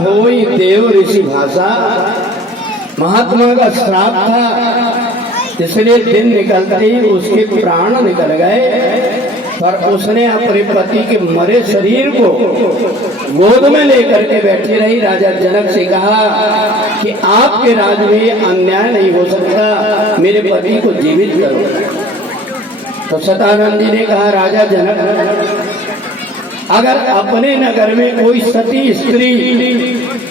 होई देव ऋषि भाषा। महात्मा का श्राप था, इसलिए दिन निकलते ही उसके प्राण निकल गए। पर उसने अपने पति के मरे शरीर को गोद में लेकर के बैठी रही। राजा जनक से कहा कि आपके राज में ये अन्याय नहीं हो सकता, मेरे पति को जीवित करो। तो सतानंद जी ने कहा, राजा जनक, अगर अपने नगर में कोई सती स्त्री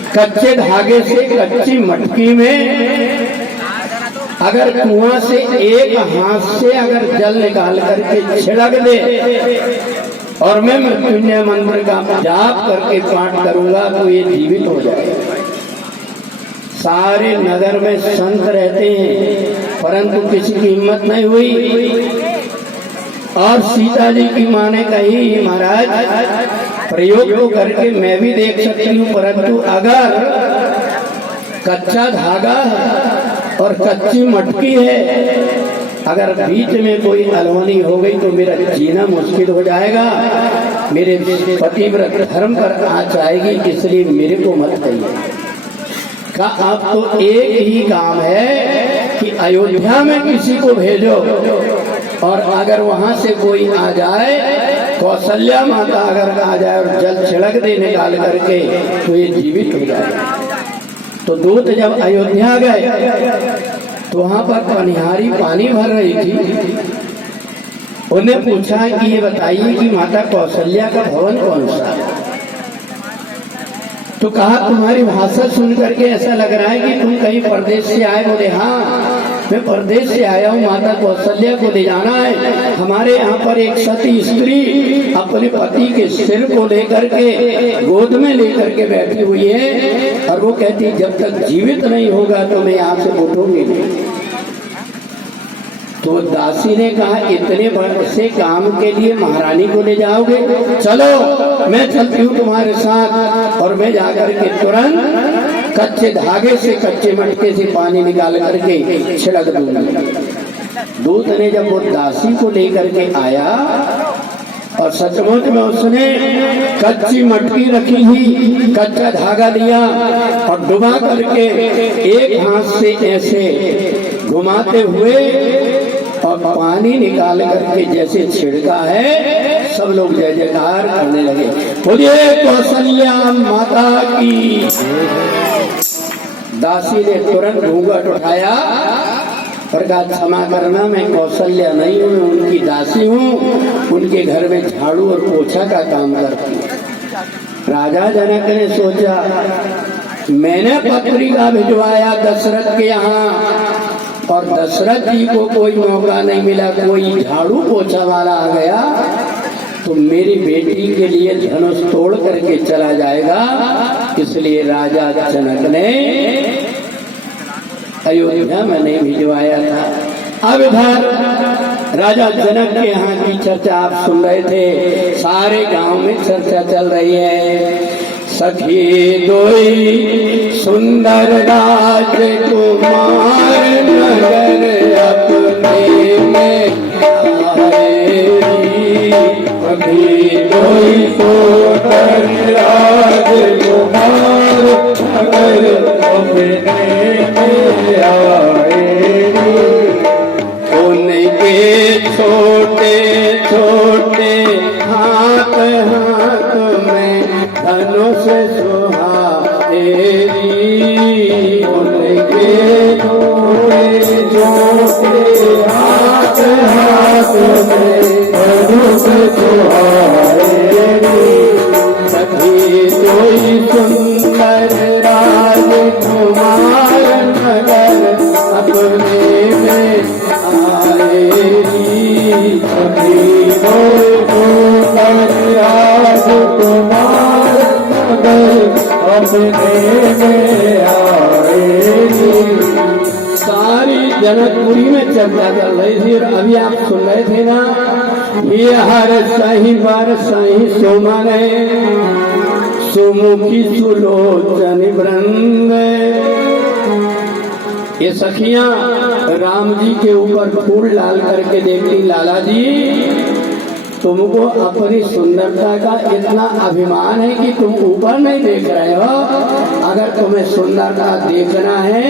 कच्चे धागे से कच्ची मटकी में अगर कुआं से एक हाथ से अगर जल निकाल करके छिड़क दे और मैं मृत्युंजय मंत्र का जाप करके पाठ करूंगा तो ये जीवित हो जाएगा। सारे नगर में संत रहते हैं परंतु किसी की हिम्मत नहीं हुई। और सीता जी की माँ ने कही, महाराज प्रयोग तो करके मैं भी देख सकती हूँ, परंतु अगर कच्चा धागा और कच्ची मटकी है, अगर बीच में कोई अनहोनी हो गई तो मेरा जीना मुश्किल हो जाएगा, मेरे पतिव्रत धर्म पर आँच आएगी, इसलिए मेरे को मत कहिए। कहा आप तो एक ही काम है कि अयोध्या में किसी को भेजो और अगर वहां से कोई आ जाए, कौशल्या माता अगर आ जाए और जल छिड़क दे निकाल करके तो ये जीवित हो जाए। तो दूत जब अयोध्या गए तो वहां पर पनिहारी पानी भर रही थी। उन्हें पूछा कि ये बताइए कि माता कौशल्या का भवन कौन सा है। तो कहा, तुम्हारी भाषा सुन करके ऐसा लग रहा है कि तुम कहीं परदेश से आए। बोले, हाँ मैं परदेश से आया हूँ, माता कौशल्या को ले जाना है। हमारे यहाँ पर एक सती स्त्री अपने पति के सिर को लेकर के गोद में लेकर के बैठी हुई है और वो कहती जब तक जीवित नहीं होगा तो मैं यहाँ से उठूंगी नहीं। तो दासी ने कहा, इतने बड़े से काम के लिए महारानी को ले जाओगे? चलो मैं चलती हूँ तुम्हारे साथ। और मैं जाकर के तुरंत कच्चे धागे से कच्चे मटके से पानी निकाल करके छिड़क दूंगी। दूत ने जब वो दासी को लेकर के आया और सचमुच में उसने कच्ची मटकी रखी हुई कच्चा धागा लिया और डुबा करके एक हाथ से ऐसे घुमाते हुए और पानी निकाल करके जैसे छिड़का है, सब लोग जय जयकार करने लगे। बोलिए कौशल्या माता की। दासी ने तुरंत घूंघट उठाया और कहा, क्षमा करना, मैं कौशल्या नहीं हूँ, मैं उनकी दासी हूँ, उनके घर में झाड़ू और पोछा का काम करती हूँ। राजा जनक ने सोचा, मैंने पत्रिका भिजवाया दशरथ के यहाँ और दशरथ जी को कोई मौका नहीं मिला, कोई झाड़ू पोछा वाला आ गया तो मेरी बेटी के लिए धनुष तोड़ करके चला जाएगा। इसलिए राजा जनक ने अयोध्या में नहीं भिजवाया था। अब इधर राजा जनक के यहाँ की चर्चा आप सुन रहे थे, सारे गांव में चर्चा चल रही है। सखी दोई सुंदर राजकुमार नगर अपने में आए। सखी दोई सुंदर राजकुमार नगर अपने में आए। उनके छोटे छोटे हाथ हाथ में धनुष सुहाएरी। उनके छोटे छोटे हाथ हाथ में धनुष सुहाएरी। सखी कोई सुंदर राजकुमार नगर अपने में आएरी। सखी कोई सुंदर राजकुमार अपने में आएगी। सारी जनकपुरी में चर्चा चल रही थी और अभी आप सुन रहे थे ना, ये हर सही बार सही सोमने सुमुखी सुलोचन वृंद। ये सखियां राम जी के ऊपर फूल डाल करके देखती, लाला जी तुमको अपनी सुंदरता का इतना अभिमान है कि तुम ऊपर नहीं देख रहे हो। अगर तुम्हें सुंदरता देखना है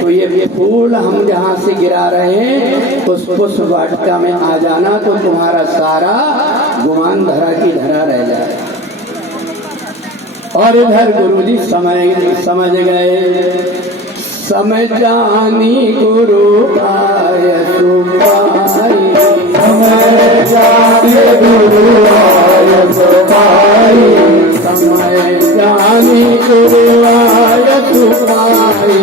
तो ये फूल हम जहाँ से गिरा रहे हैं उस पुष्प वाटिका में आ जाना, तो तुम्हारा सारा गुमान धरा की धरा रह जाए। और इधर गुरुजी समझ गए, समझ जानी गुरु आय सुपाई, समय जाने गुरु आय सुपाई, समय जानी गुरु आय सुपाई,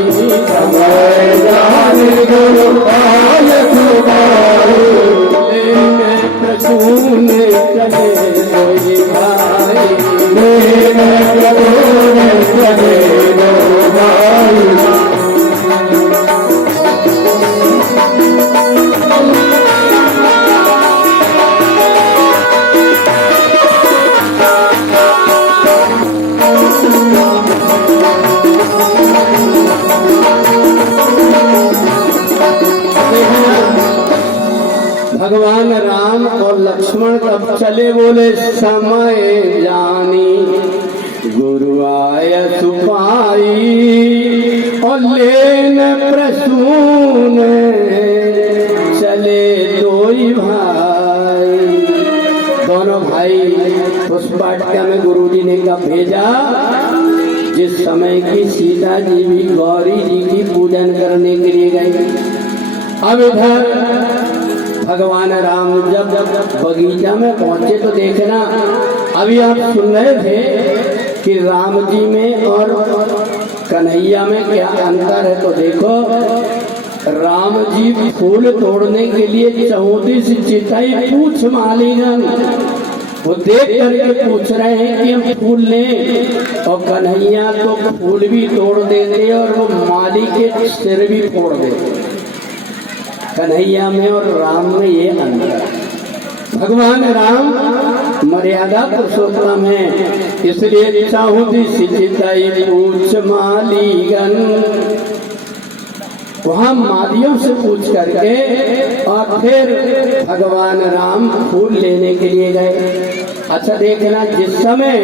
समय जाने गुरु आय सुपाई, प्रसून चले कोई भाई, प्रसून चले दो भाई। भगवान राम और लक्ष्मण तब चले, बोले समय जानी गुरु आय सुपाई, और लेन प्रसून चले दोई भाई। दोनों भाई उस वाटिका में गुरु जी ने कब भेजा, जिस समय की सीता जी भी गौरी जी की पूजन करने के लिए गई। अब इधर भगवान राम जब बगीचा में पहुंचे तो देखना, अभी आप सुन रहे थे कि राम जी में और कन्हैया में क्या अंतर है। तो देखो, राम जी फूल तोड़ने के लिए 34 चिताई पूछ मालीगन, वो देख करके पूछ रहे हैं कि हम फूल लें, और कन्हैया तो फूल भी तोड़ देते और वो माली के सिर भी फोड़ देते। कन्हैया में और राम में ये अंतर। भगवान राम मर्यादा पुरुषोत्तम है, इसलिए चाहूदी सिचिताई पूछ मालीगन, वहां मालियों से पूछ करके और फिर भगवान राम फूल लेने के लिए गए। अच्छा देखना, जिस समय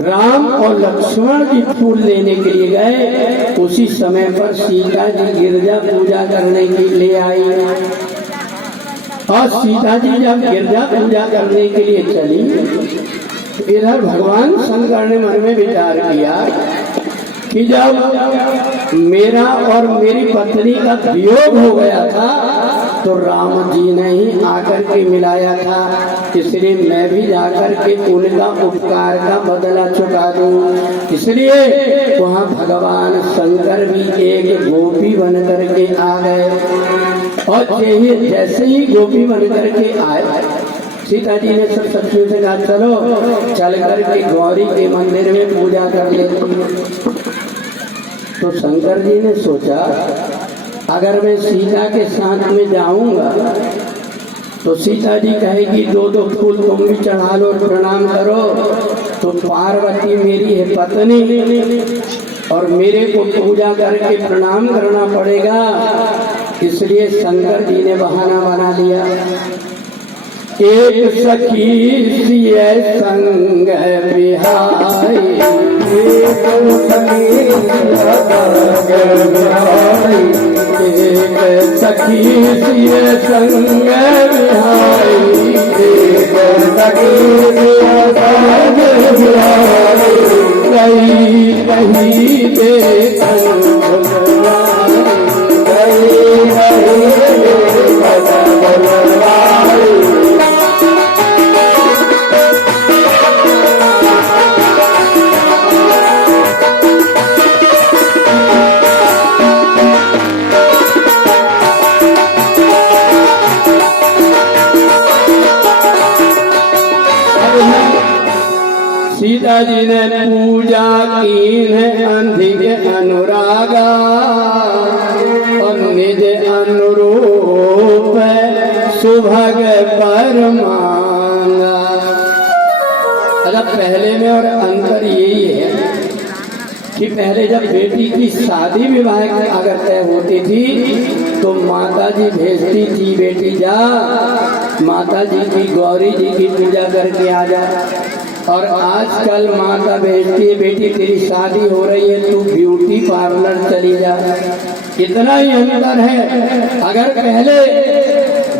राम और लक्ष्मण जी फूल लेने के लिए गए, उसी समय पर सीता जी गिरजा पूजा करने के लिए आई। और सीता जी जब गिरजा पूजा करने के लिए चली, इधर भगवान शंकर ने मन में विचार किया कि जब मेरा और मेरी पत्नी का वियोग हो गया था तो राम जी ने ही आकर के मिलाया था, इसलिए मैं भी जाकर के उनका उपकार का बदला चुका दूं। इसलिए वहाँ भगवान शंकर भी एक गोपी बन करके आ गए, और जैसे ही गोपी बन करके आए, सीता जी ने सब सखियों से कहा चलो चल करके गौरी के मंदिर में पूजा कर लेते हैं। तो शंकर जी ने सोचा, अगर मैं सीता के साथ में जाऊंगा तो सीता जी कहेगी दो दो फूल तुम भी चढ़ा लो, प्रणाम करो, तो पार्वती मेरी है पत्नी और मेरे को पूजा करके प्रणाम करना पड़ेगा। इसलिए शंकर जी ने बहाना बना लिया, एक सखी सिए संग बिहाई, एक सखी सिए संग बिहाई, एक सखी सिए संग बिहाई, कहीं कहीं देखन भुलवाई, कहीं कहीं देखन भुलवाई। सीता जी ने पूजा की है अंधिक अनुरागा, सुभग पर मांगा। अच्छा, पहले में और अंतर यही है कि पहले जब बेटी की शादी विवाह अगर तय होती थी तो माता जी भेजती थी, बेटी जा माता जी की गौरी जी की पूजा करके आ जा। और आजकल माता भेजती है, बेटी तेरी शादी हो रही है तू ब्यूटी पार्लर चली जा। इतना ही अंतर है। अगर पहले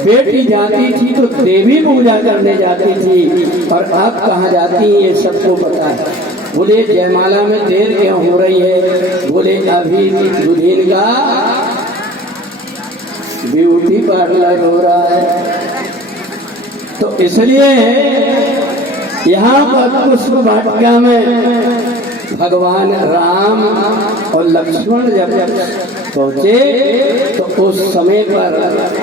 बेटी जाती थी तो देवी पूजा करने जाती थी और अब कहाँ जाती है ये सबको पता है। बोले जयमाला में देर क्यों हो रही है? बोले अभी दुल्हन का ब्यूटी पार्लर हो रहा है। तो इसलिए यहाँ पर पुष्प वाटिका में भगवान राम और लक्ष्मण जब पहुंचे तो उस समय पर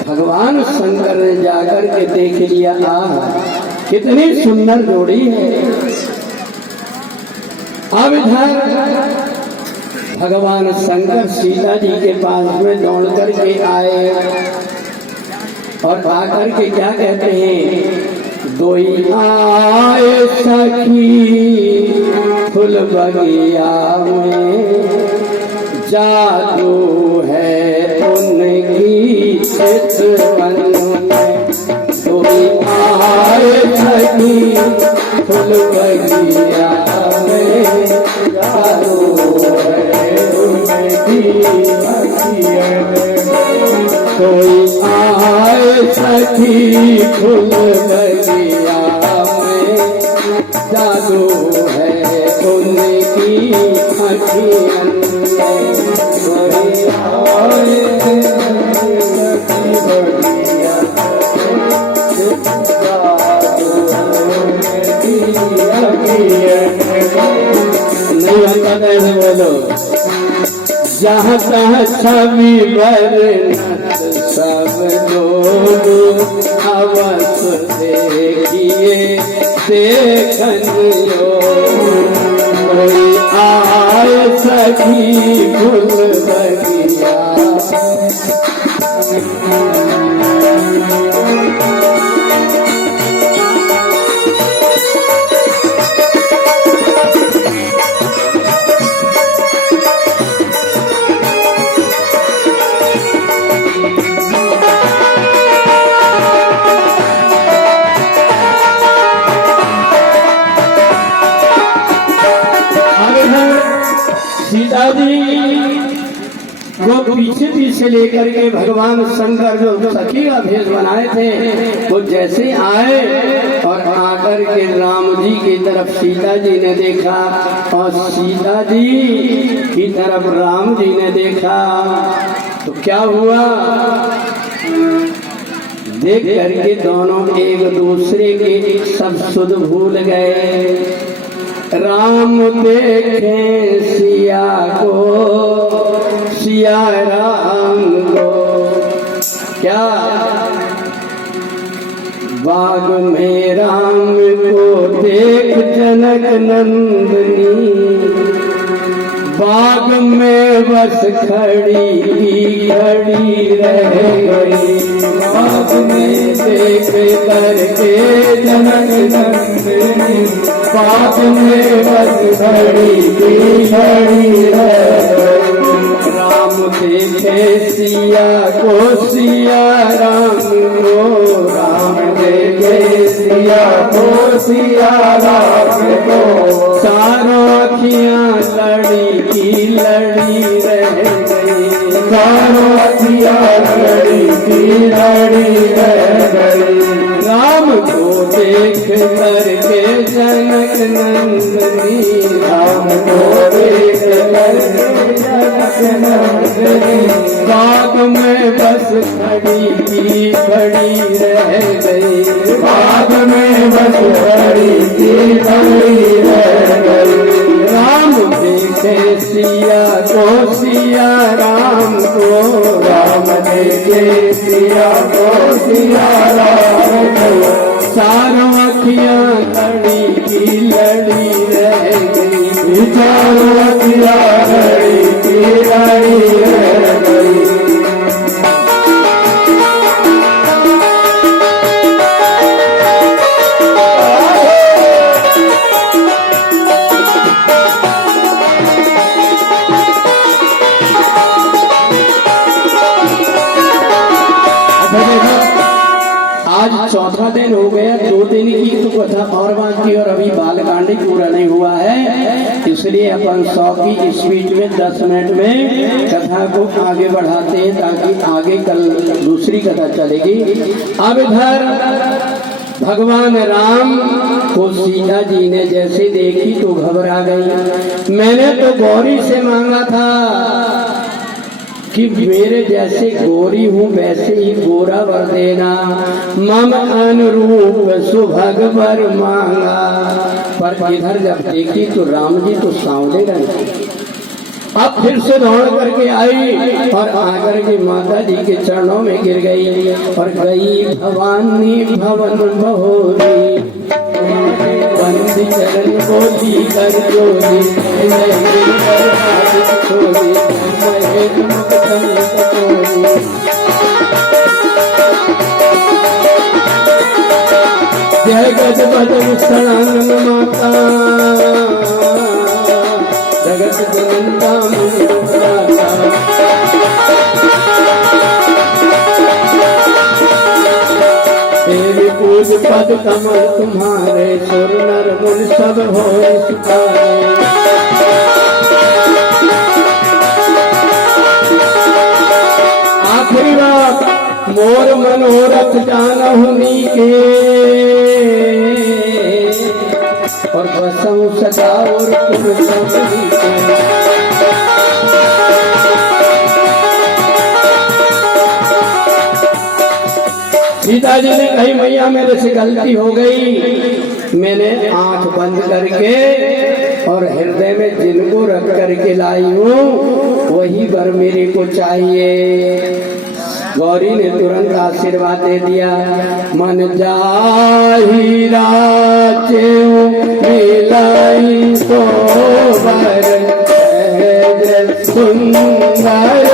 भगवान शंकर ने जाकर के देख लिया, कितनी सुंदर जोड़ी है। अब इधर भगवान शंकर सीता जी के पास में दौड़ करके आए और आकर के क्या कहते हैं, दोई आए सखी फूल बगिया में, जादू है उनकी चितवन में। दोई आए सखी फूल बगिया में, जादू है उनकी अखियों में। कोई आए सखी फूल बगिया में, जादू है उनकी अखियों में। कोई आए सखी बगिया में, जादू है उनकी अखियों में। नहीं आता कैसे बोलो, जहाँ तहाँ छवि वर्णत सब लोग अवस देखिए देखनियो। कोई आए सखी फूल बगिया। सीता जी वो पीछे पीछे लेकर के भगवान शंकर जो सखी का भेष बनाए थे वो जैसे आए और आकर के राम जी की तरफ सीता जी ने देखा और सीता जी की तरफ राम जी ने देखा तो क्या हुआ, देख करके दोनों एक दूसरे के सब सुध भूल गए। राम देखे सिया को, सिया राम को, क्या बाग में राम को देख जनक नंदनी, बाग में बस खड़ी रह गई। बाग में देख करके जनक नंदनी, बाग में बस खड़ी रह गई। राम देखे सिया को, सिया राम को, राम देखे सिया को, सिया राम को। चारों अखियाँ लड़ी रह गई, चारों अखियाँ लड़ी रह गई। राम को देख करके जनक नंदनी, राम को देख करके जनक नंदनी, बाग में बस खड़ी रह गई, बाग में बस खड़ी रह गई। राम देखे सिया को, सिया राम को, राम देखे सिया को, सिया राम को। चारों अखियाँ लड़ी रह गई, चारों अखियाँ लड़ी रह गई। आज चौथा दिन हो गया, 2 दिन की तो कथा और बाकी और अभी बालकांड पूरा नहीं हुआ है, इसलिए अपन 100 की स्पीड में 10 मिनट में कथा को आगे बढ़ाते हैं ताकि आगे कल दूसरी कथा चलेगी। अब इधर भगवान राम को सीता जी ने जैसे देखी तो घबरा गई। मैंने तो गौरी से मांगा था कि मेरे जैसे गोरी हूँ वैसे ही गोरा वर देना, मम अनुरूप सुभग वर मांगा। पर इधर जब देखी तो राम जी तो सांवले रहे। अब फिर से दौड़ करके आई और आकर के माता जी के चरणों में गिर गई और गई भवानी भवन बहोरी, बंदी चरण बोली कर जोरी, जय गज बज सणानन माता, जगत जनता माता। देवी पूज पद कमल तुम्हारे, सुर नर मुनि सब होए सितारे। आखिरी बात, मोर मनोरथ जानहु नीके, और बसहु सदा और सीता जी ने कही मैया मेरे से गलती हो गई, मैंने आंख बंद करके और हृदय में जिनको रख करके लाई हूँ वही वर मेरे को चाहिए। गौरी ने तुरंत आशीर्वाद दे दिया, मन जाहि राचे मिलाई तो वर सुंदर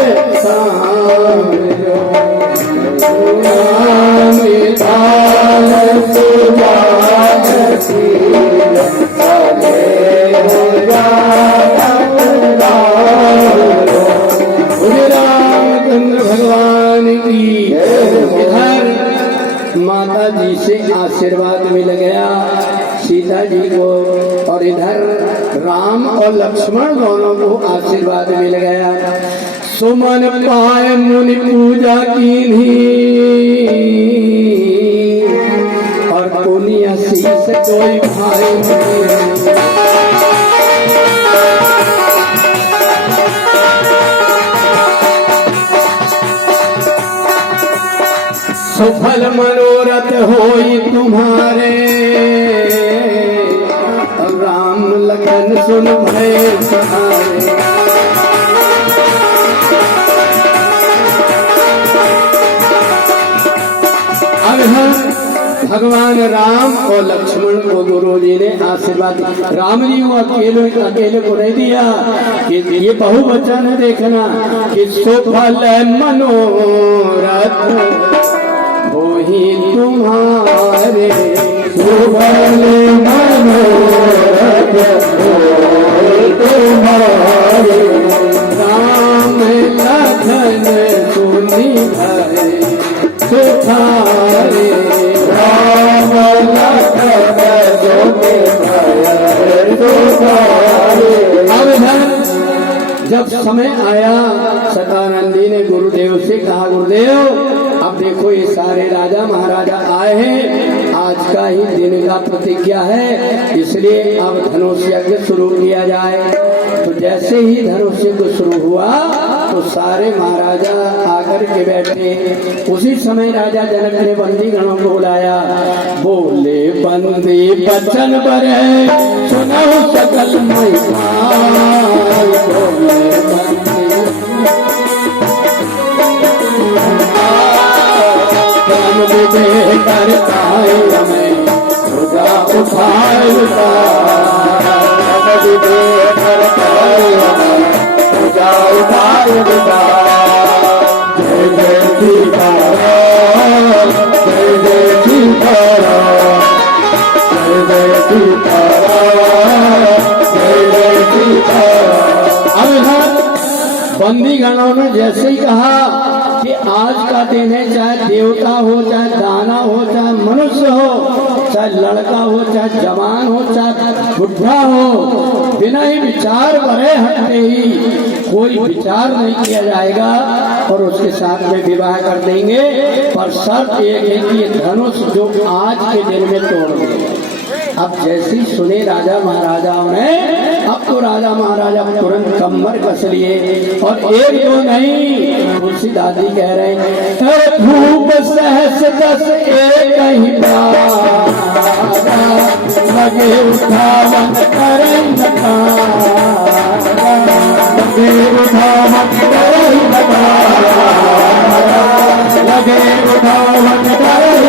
भगवान की। इधर माता जी से आशीर्वाद मिल गया सीता जी को, और इधर राम और लक्ष्मण दोनों को आशीर्वाद मिल गया। सुमन पाए मुनि पूजा कीन्ही, और पुनि आशीष कोई भाई। सुफल मनोरथ होई तुम्हारे, राम लखन सुन भय सहारे। अब भगवान राम और लक्ष्मण को गुरु जी ने आशीर्वाद दिया। राम जी को अकेले को नहीं दिया कि ये बहुवचन देखना कि सुफल मनोरथ वही तुम्हारे, सुफल मनोरथ तुम्हारे, राम लखन सुनि भय सुखारे, राम लखन सुनि भय सुखारे। जब समय आया सतानंदी ने गुरुदेव से कहा, गुरुदेव अब देखो ये सारे राजा महाराजा आए हैं, आज का ही दिन का प्रतिज्ञा है, इसलिए अब धनुष यज्ञ शुरू किया जाए। तो जैसे ही धनुष यज्ञ शुरू हुआ तो सारे महाराजा आकर के बैठे। उसी समय राजा जनक ने बंदी गणों को बुलाया, बोले बंदी बचन बरे सुनो सकल कर पाए हमें खुदा उठाए कर पाए हमें खुदा उठाए। जय जय सीताराम, जय जय सीताराम, जय जय सीताराम, जय जय सीताराम। अब बंदी गणों ने जैसे ही कहा कि आज का दिन है, चाहे देवता हो, चाहे दाना हो, चाहे मनुष्य हो, चाहे लड़का हो, चाहे जवान हो, चाहे बुढ़ा हो, बिना ही विचार भरे हटते ही कोई विचार नहीं किया जाएगा और उसके साथ में विवाह कर देंगे। पर शर्त एक है कि ये धनुष जो आज के दिन में तोड़ देंगे। अब जैसी सुने राजा महाराजाओं ने, अब तो राजा महाराजा तुरंत कमर कस लिए और एक दो नहीं, तुलसी दादी कह रहे हैं, अरे धूप सहस दस एक ही लगे उठावन करें लगे उठावन करें लगे उठावन करें।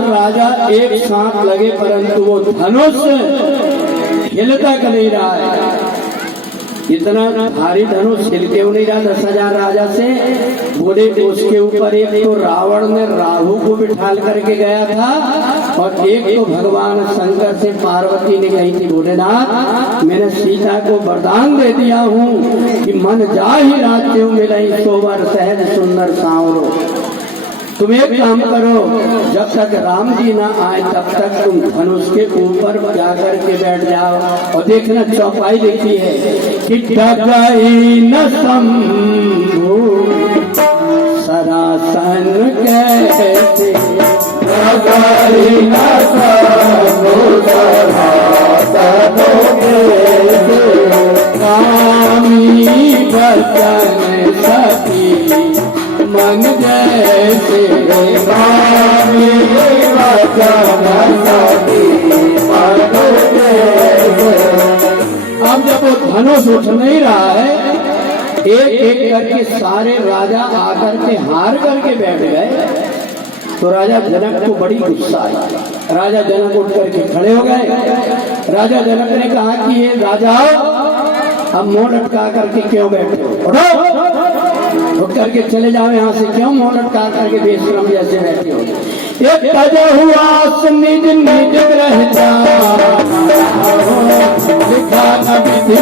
राजा एक साथ लगे परंतु वो धनुष हिलता का नहीं रहा है। इतना भारी धनुष हिल के नहीं रहा। 10,000 राजा से बोले उसके ऊपर एक तो रावण ने राहु को बिठाल करके गया था और एक तो भगवान शंकर से पार्वती ने कही थी, भोलेनाथ मैंने सीता को वरदान दे दिया हूँ कि मन जा ही राज्यों में नहीं सोवर सहज सुंदर सांवरो। तुम एक काम करो, जब तक राम जी ना आए तब तक तुम धनुष के ऊपर जाकर के बैठ जाओ और देखना चौपाई लिखी है कि डगई न शंभु सरासन कैसे, डगई न शंभु सरासन कैसे, कामी बचन सती मन जैसे, अब जब वो धनुष उठ नहीं रहा है, एक एक करके सारे राजा आकर के हार करके बैठ गए तो राजा जनक को बड़ी गुस्सा आई। राजा जनक उठ करके खड़े हो गए। राजा जनक ने कहा कि ये राजा अब मुंह लटका करके क्यों बैठे हो, उठ करके चले जाओ यहाँ से, क्यों मुंह लटका करके बेशरम जैसे बैठे हो। एक बजा हुआ निज निज ग्रह लिखा न विधि